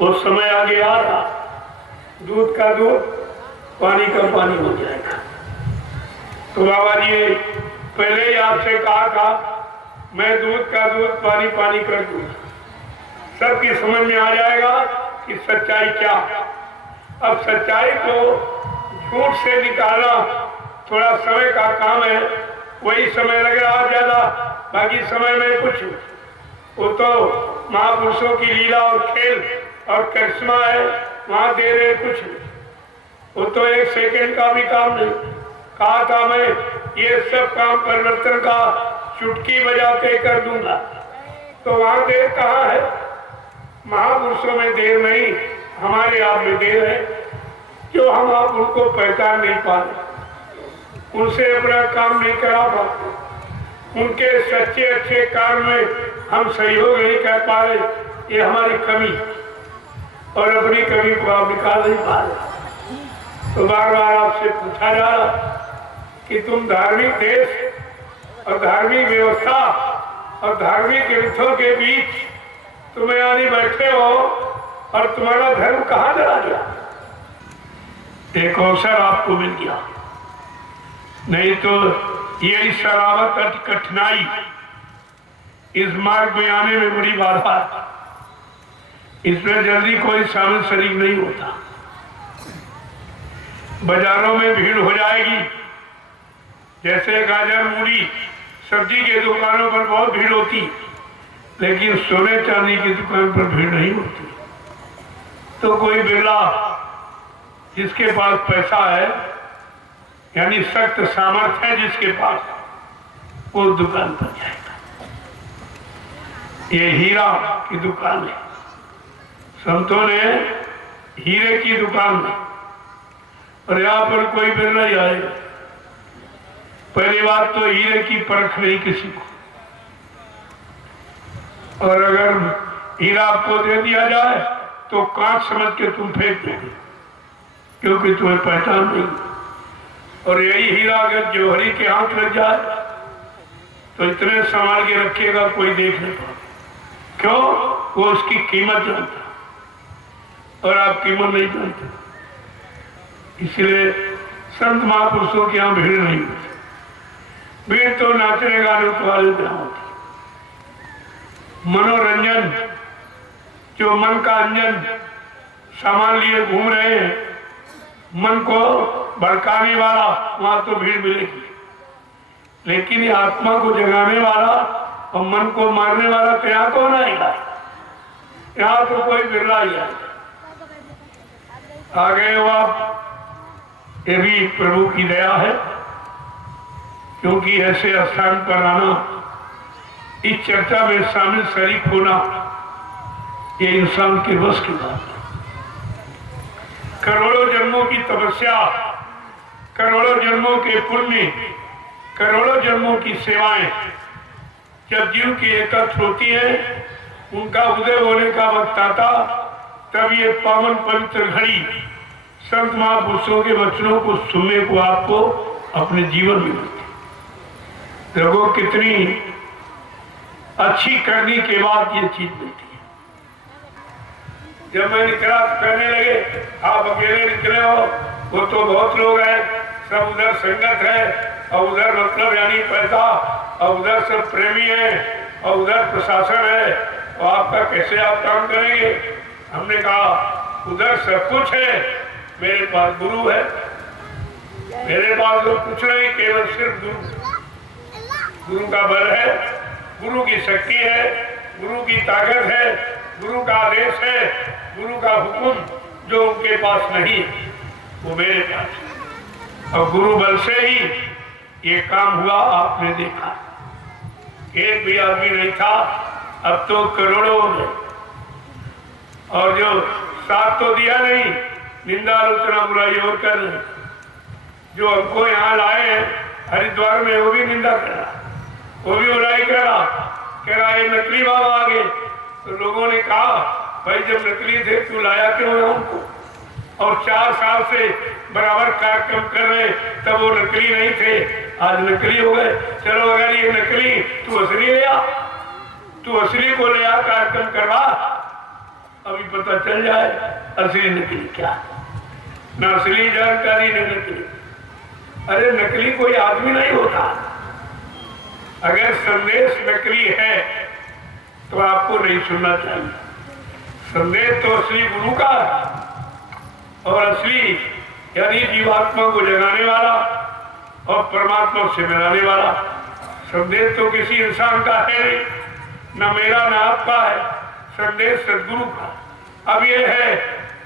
वो समय आगे आ रहा, दूध का दूध, पानी का पानी हो जाएगा। तो बाबा जी ने पहले ही आपसे कहा था मैं दूध का दूध, पानी पानी कर दूंगा। सबकी समझ में आ जाएगा कि सच्चाई क्या। अब सच्चाई को झूठ से निकालना थोड़ा समय का काम है, वही समय लग रहा ज्यादा, बाकी समय में कुछ वो तो महापुरुषों की लीला और खेल और करिश्मा है, वहां दे रहे कुछ नहीं। वो तो एक सेकंड का भी काम नहीं। कहा था मैं ये सब काम परिवर्तन का चुटकी बजाते कर दूंगा, तो वहां देर कहाँ है? महापुरुषों में देर नहीं, हमारे आप में देर है, जो हम आप उनको पहचान नहीं पा रहे, उनसे अपना काम नहीं करा पाते, उनके सच्चे अच्छे काम में हम सहयोग नहीं कर पा रहे, ये हमारी कमी, और अपनी कमी को आप निकाल नहीं पा रहे। तो बार बार आपसे पूछा जा रहा कि तुम धार्मिक देश और धार्मिक व्यवस्था और धार्मिक ग्रंथों के बीच तुम्हें आने बैठे हो और तुम्हारा धर्म कहाँ चला गया? एक अवसर आपको मिल गया, नहीं तो यही शराबत कठिनाई इस मार्ग में आने में बड़ी बाधा है। इसमें जल्दी कोई शामिल शरीक नहीं होता। बाजारों में भीड़ हो जाएगी, जैसे गाजर मूली सब्जी के दुकानों पर बहुत भीड़ होती, लेकिन सोने चांदी की दुकान पर भीड़ नहीं होती। तो कोई बिरला जिसके पास पैसा है, यानी सख्त सामर्थ्य है जिसके पास, वो दुकान पर जाएगा। ये हीरा की दुकान है, संतों ने हीरे की दुकान है, और यहाँ पर कोई बिरला ही आएगा। पहली बात तो हीरे की परख नहीं किसी को, और अगर हीरा आपको दे दिया जाए तो कांच समझ के तुम फेंक दोगे, क्योंकि तुम्हें पहचान नहीं। और यही हीरा अगर जौहरी के हाथ लग जाए तो इतने संभाल के रखिएगा, कोई देख नहीं पाएगा। क्यों? वो उसकी कीमत जानता, और आप कीमत नहीं जानते। इसलिए संत महापुरुषों के यहाँ भीड़ नहीं होती। भीड़ तो नाचने गाने वाले के यहाँ होती। मनोरंजन, जो मन का अंजन सामान लिए घूम रहे हैं, मन को भड़काने वाला, वहां तो भीड़ मिलेगी, लेकिन ये आत्मा को जगाने वाला और मन को मारने वाला तो यहाँ कौन आएगा? यहाँ तो कोई बिरला ही आएगा। आ गए हो आप, ये भी प्रभु की दया है, क्योंकि ऐसे स्थान पर आना, इस चर्चा में शामिल शरीक होना, ये इंसान के बस की बात है। करोड़ों जन्मों की तपस्या, करोड़ों जन्मों के पुण्य, करोड़ों जन्मों की सेवाएं जब जीव की एकत्र होती है, उनका उदय होने का वक्त आता, तब ये पावन पवित्र घड़ी संत महापुरुषों के वचनों को सुनने को आपको अपने जीवन में मिलती। देखो कितनी अच्छी करने के बाद ये चीज मिलती है। जब मैं निकला कहने लगे आप अकेले निकले हो, वो तो बहुत लोग हैं, सब उधर संगत है, और उधर मतलब यानी पैसा, और उधर सब प्रेमी है, और उधर प्रशासन है, और आपका कैसे आप काम करेंगे? हमने कहा उधर सब कुछ है, मेरे पास गुरु है, मेरे पास तो कुछ नहीं, केवल सिर्फ गुरु। गुरु का बल है, गुरु की शक्ति है, गुरु की ताकत है, गुरु का आदेश है, गुरु का हुक्म जो उनके पास नहीं, वो मेरे पास। और गुरु बल से ही ये काम हुआ, आपने देखा। एक भी आदमी नहीं था, अब तो करोड़ों हो गए। और जो साथ तो दिया नहीं, निंदा आलोचना बुराई और कर रहे, जो हमको यहाँ लाए हैं हरिद्वार में, वो भी निंदा करा, वो भी बुराई करा, कह रहा ये नकली बाबा आ गए। तो लोगों ने कहा भाई जब नकली थे तू लाया क्यों है उनको? और 4 साल से बराबर कार्यक्रम कर रहे, तब वो नकली नहीं थे, आज नकली हो गए। चलो अगर ये नकली, तू असली ले आ, तू असली को ले आ, कार्यक्रम करवा। अभी पता चल जाए असली नकली क्या है। न असली जानकारी न नकली। अरे नकली कोई आदमी नहीं होता। अगर संदेश नकली है तो आपको नहीं सुनना चाहिए। संदेश तो असली गुरु का है और असली यानी जीवात्मा को जगाने वाला और परमात्मा से मिलाने वाला संदेश तो किसी इंसान का है नहीं, न मेरा न आपका है। संदेश सदगुरु का। अब ये है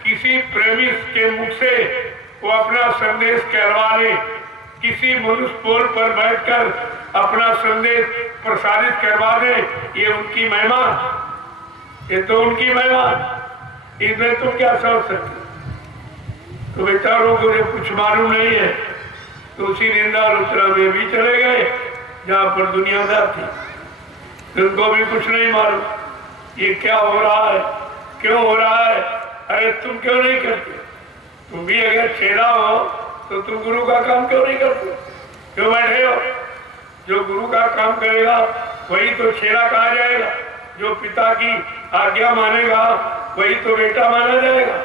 किसी प्रेमी के मुख से वो अपना संदेश कहलवा ले, किसी मनुष्य पोल पर बैठकर अपना संदेश प्रसारित करवा दे, ये उनकी महिमा, ये तो उनकी महिमा। इसमें तुम क्या समझ सकते? तो बेचारों को जब कुछ मालूम नहीं है तो उसी निंदा आलोचना में भी चले गए जहाँ पर दुनियादार थी। उनको भी कुछ नहीं मालूम ये क्या हो रहा है, क्यों हो रहा है। अरे तुम क्यों नहीं करते? तुम भी अगर छेड़ा हो तो तुम गुरु का काम क्यों नहीं करते? क्यों बैठे हो? जो गुरु का काम करेगा वही तो छेड़ा कहा जाएगा। जो पिता की आज्ञा मानेगा वही तो बेटा माना जाएगा।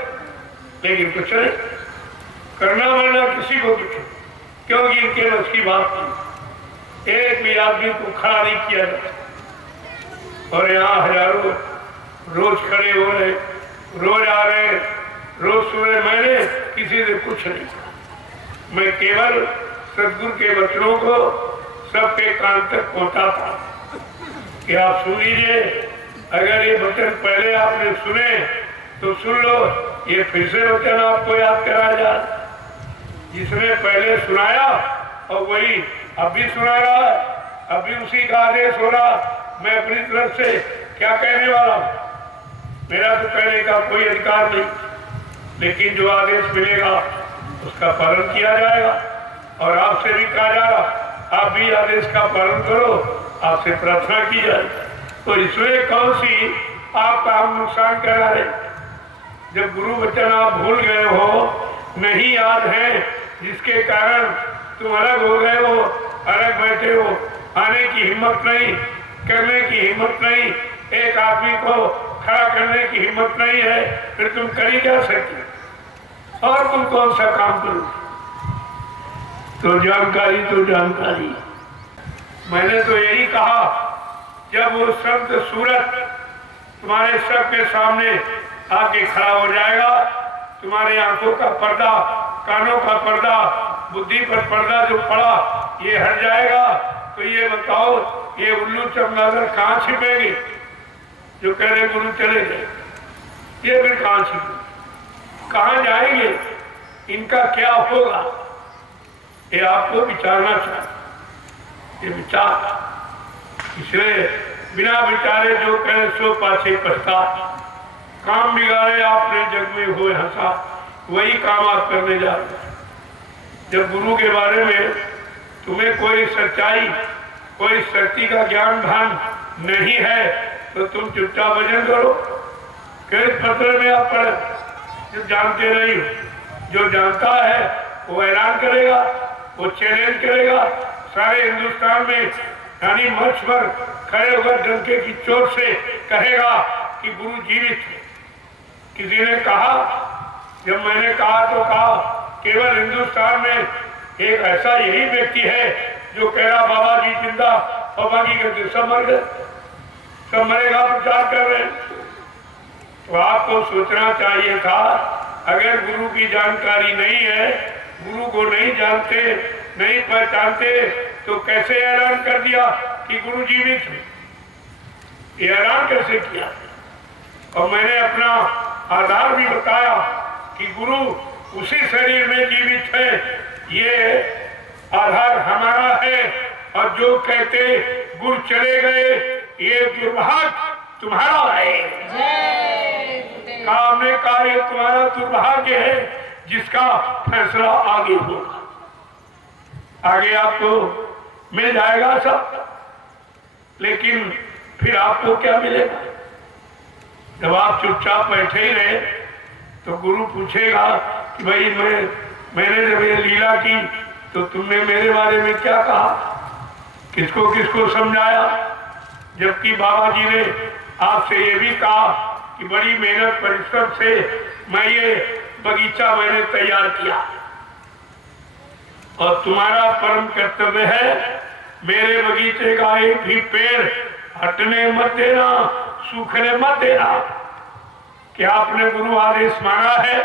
लेकिन कुछ नहीं करना मानना किसी को कुछ, क्योंकि इनके बस की बात नहीं। एक भी आदमी को खड़ा नहीं किया जाता। और यहाँ हजारों रोज खड़े हो रहे, रोज आ रहे, रोज सुन रहे। मैंने किसी से कुछ नहीं कहा। मैं केवल सदगुरु के वचनों को सबके कान तक पहुंचाता कि आप सुन लीजिए। अगर ये वचन पहले आपने सुने तो सुन लो, ये फिर से वचन आपको याद कराया जाए। जिसने पहले सुनाया और वही अब भी सुना रहा है, अभी उसी का आदेश हो रहा। मैं अपनी तरफ से क्या कहने वाला हूँ? मेरा तो कहने का कोई अधिकार नहीं, लेकिन जो आदेश मिलेगा उसका पालन किया जाएगा। और आपसे भी कहा जा रहा, आप भी आदेश का पालन करो, आपसे प्रार्थना की जाए। तो इसमें कौन सी आपका हम नुकसान करा रहे? जब गुरु वचन आप भूल गए हो, नहीं याद है, जिसके कारण तुम अलग हो गए हो, अलग बैठे हो, आने की हिम्मत नहीं, करने की हिम्मत नहीं, एक आदमी को खड़ा करने की हिम्मत नहीं है, फिर तुम कर ही क्या सकते? और तुम कौन सा काम करो? तो जानकारी तो जानकारी। मैंने तो यही कहा, जब वो शब्द सूरत तुम्हारे सबके सामने आके खड़ा हो जाएगा, तुम्हारे आंखों का पर्दा, कानों का पर्दा, बुद्धि पर पर्दा जो पड़ा ये हट जाएगा। तो ये बताओ, ये उल्लू चमगादड़ कहाँ छिपेंगे? जो कह रहे गुरु चले गए, ये फिर कहाँ छिपे, कहाँ जाएंगे? इनका क्या होगा? ये आपको विचारना चाहिए। ये विचार, इसलिए बिना विचारे जो कहे सो पाछे पछता। काम बिगाड़े आपने जग में हुए हंसा, वही काम आप करने जा रहे हैं। जब गुरु के बारे में तुम्हें कोई सच्चाई, कोई शक्ति का ज्ञान भान नहीं है तो तुम चुपचाप भजन करो। किस पत्र में आप पढ़े? जो जानते नहीं हो, जो जानता है वो ऐलान करेगा, वो चैलेंज करेगा सारे हिंदुस्तान में, यानी मंच पर खड़े होकर डंके की चोट से कहेगा कि गुरु जीवित है। किसी ने कहा, जब मैंने कहा तो कहा केवल हिंदुस्तान में एक ऐसा यही व्यक्ति है जो कह रहा बाबा जी जिंदा और बाकी करते सब मर गए, सब मरेगा प्रचार कर रहे हैं। तो आपको सोचना चाहिए था, अगर गुरु की जानकारी नहीं है, गुरु को नहीं जानते, नहीं पहचानते, तो कैसे ऐलान कर दिया कि गुरु जीवित है? ये ऐलान कैसे किया? और मैंने अपना आधार भी बताया कि गुरु उसी शरीर में जीवित है, ये आधार हमारा है। और जो कहते गुरु चले गए, ये दुर्भाग्य तुम्हारा है। हमने कहा ये तुम्हारा दुर्भाग्य है जिसका फैसला आगे होगा। आगे आपको मिल जाएगा सब, लेकिन फिर आपको क्या मिलेगा? जब आप चुपचाप बैठे ही रहे तो गुरु पूछेगा कि भाई मैंने जब ये लीला की तो तुमने मेरे बारे में क्या कहा, किसको किसको समझाया? जबकि बाबा जी ने आपसे ये भी कहा कि बड़ी मेहनत परिश्रम से मैं ये बगीचा मैंने तैयार किया और तुम्हारा परम कर्तव्य है मेरे बगीचे का एक भी पेड़ हटने मत देना, सूखने मत देना। क्या आपने गुरु आदेश माना है?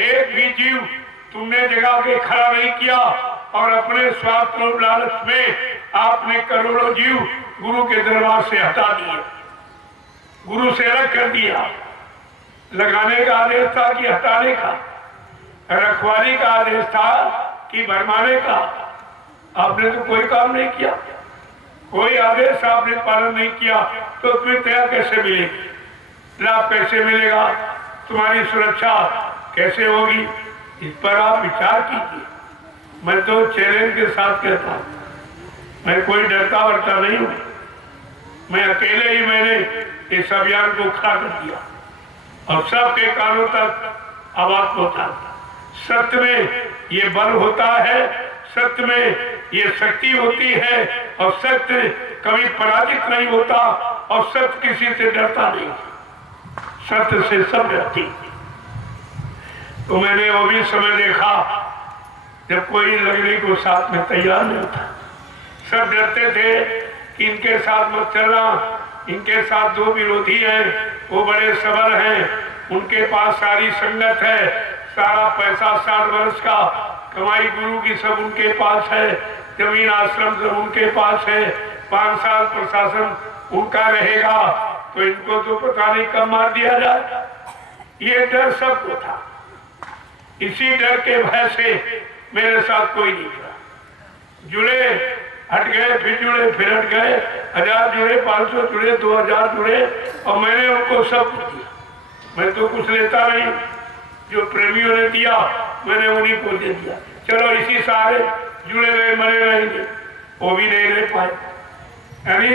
एक भी जीव तुमने जगा के खड़ा नहीं किया और अपने स्वार्थ और लालच में आपने करोड़ों जीव गुरु के दरबार से हटा दिए, गुरु से अलग कर दिया। लगाने का आदेश था कि हटाने का, रखवाली का आदेश था कि भरमाने का। आपने तो कोई काम नहीं किया, कोई आदेश आपने पालन नहीं किया, तो तुम्हें दया कैसे मिलेगी, लाभ कैसे मिलेगा, तुम्हारी सुरक्षा कैसे होगी? इस पर आप विचार कीजिए। मैं तो चैलेंज के साथ कहता हूँ, मैं कोई डरता वरता नहीं हूँ। मैं अकेले ही मैंने इस अभियान को खड़ा कर दिया और सबके कानों तक आवाज पहुंचा। सत्य में ये बल होता है, सत्य में ये शक्ति होती है और सत्य कभी पराजित नहीं होता और सत्य किसी से डरता नहीं, सत्य से सब डरती। तो मैंने वो भी समय देखा जब कोई लगने को साथ में तैयार नहीं था। सब डरते थे कि इनके साथ मत चलना, इनके साथ दो विरोधी हैं, वो बड़े सबल हैं, उनके पास सारी संगत है, सारा पैसा 60 वर्ष का कमाई गुरु की सब उनके पास है, जमीन आश्रम सब उनके पास है, 5 साल प्रशासन उनका रहेगा, तो इनको तो पता नहीं कब मार दिया जाए। ये डर सबको था। इसी डर के भय से मेरे साथ कोई नहीं था। जुड़े हट गए, फिर जुड़े, फिर हट गए, 1000 जुड़े, 500 जुड़े, 2000 जुड़े और मैंने उनको सब दिया। मैं तो कुछ लेता नहीं, जो प्रेमियों ने दिया मैंने उन्हीं को दे दिया। चलो इसी सहारे जुड़े रहे, मरे रहेंगे, वो भी नहीं रह पाए, यानी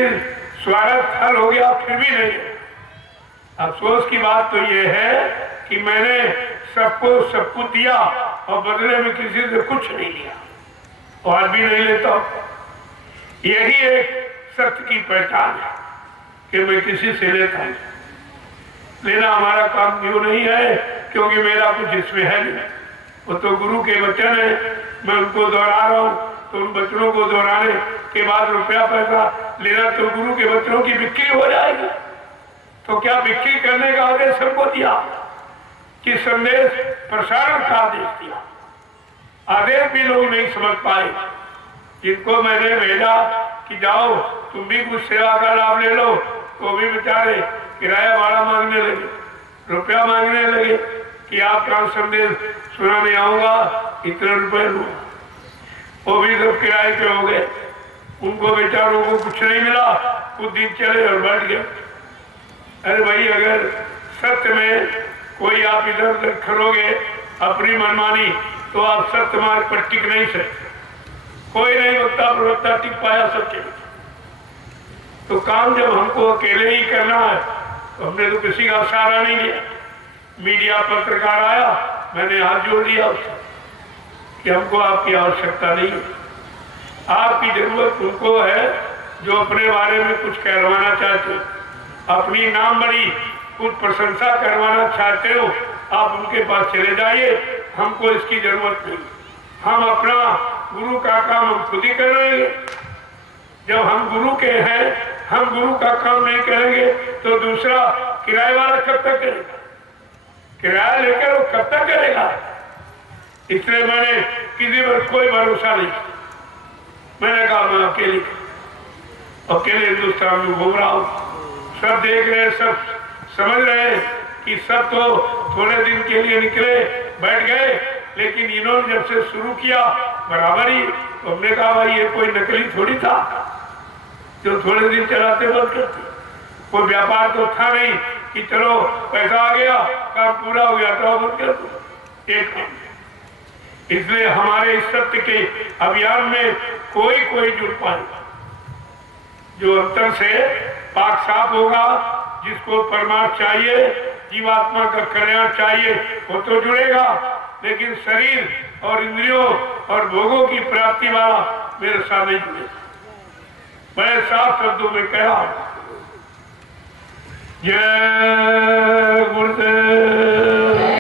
स्वार्थ हल हो गया, फिर भी नहीं। अफसोस की बात तो ये है कि मैंने सबको सब कुछ दिया और बदले में किसी से कुछ नहीं लिया और भी नहीं लेता। यही एक सत्य की पहचान है कि मैं किसी से लेता नहीं। लेना हमारा काम क्यों नहीं है, क्योंकि मेरा कुछ इसमें है नहीं। वो तो गुरु के वचन है, मैं उनको दोहरा रहा हूँ, तो उन वचनों को दोहराने के बाद रुपया पैसा लेना तो गुरु के वचनों की बिक्री हो जाएगी। तो क्या बिक्री करने का आदेश सबको दिया कि संदेश प्रसारण का आदेश दिया? आदेश भी लोग नहीं समझ पाए। जिनको मैंने भेजा कि जाओ तुम भी कुछ सेवा का लाभ ले लो, तो भी बेचारे किराया भाड़ा मांगने लगे, रुपया मांगने लगे कि आपका संदेश सुनाने आऊंगा, इतने रुपए लूंगा। वो भी सब किराए पे हो गए, उनको बेचारों को कुछ नहीं मिला, कुछ दिन चले और बैठ गए। अरे भाई, अगर सत्य में कोई आप इधर उधर खरोगे अपनी मनमानी, तो आप सत्य मार्ग पर टिक नहीं सकते। कोई नहीं वक्ता प्रवक्ता टिक पाया सत्य। तो काम जब हमको अकेले ही करना है, तो हमने तो किसी का सहारा नहीं लिया। मीडिया पत्रकार आया, मैंने हाथ जोड़ दिया उससे कि हमको आपकी आवश्यकता नहीं है। आपकी जरूरत उनको है जो अपने बारे में कुछ कहलवाना चाहते हो, अपनी नाम बड़ी कुछ प्रशंसा करवाना चाहते हो, आप उनके पास चले जाइए, हमको इसकी जरूरत नहीं। हम अपना गुरु का काम हम खुद ही कर रहे हैं। जब हम गुरु के हैं, हम गुरु का काम नहीं करेंगे तो दूसरा किराए वाला कब तक करेगा? किराया लेकर वो कब तक करेगा? इसलिए मैंने किसी पर कोई भरोसा नहीं। मैंने कहा मैं अकेले हिंदुस्तान में घूम रहा हूँ, सब देख रहे हैं, सब समझ रहे हैं कि सब तो थोड़े दिन के लिए निकले बैठ गए, लेकिन इन्होंने जब से शुरू किया बराबर ही। तो हमने कहा भाई ये कोई नकली थोड़ी था जो थोड़े दिन चलाते बंद करते। कोई व्यापार तो था नहीं कि चलो पैसा आ गया काम पूरा हो गया तो बंद कर दो एक काम। इसलिए हमारे इस सत्य के अभियान में कोई जुड़ पाएगा जो अंतर से पाक साफ होगा, जिसको परमार्थ चाहिए, जीवात्मा का कल्याण चाहिए, वो तो जुड़ेगा। लेकिन शरीर और इंद्रियों और भोगों की प्राप्ति वाला मेरे साथ नहीं जुड़ेगा। मैं साफ शब्दों में कहा, जय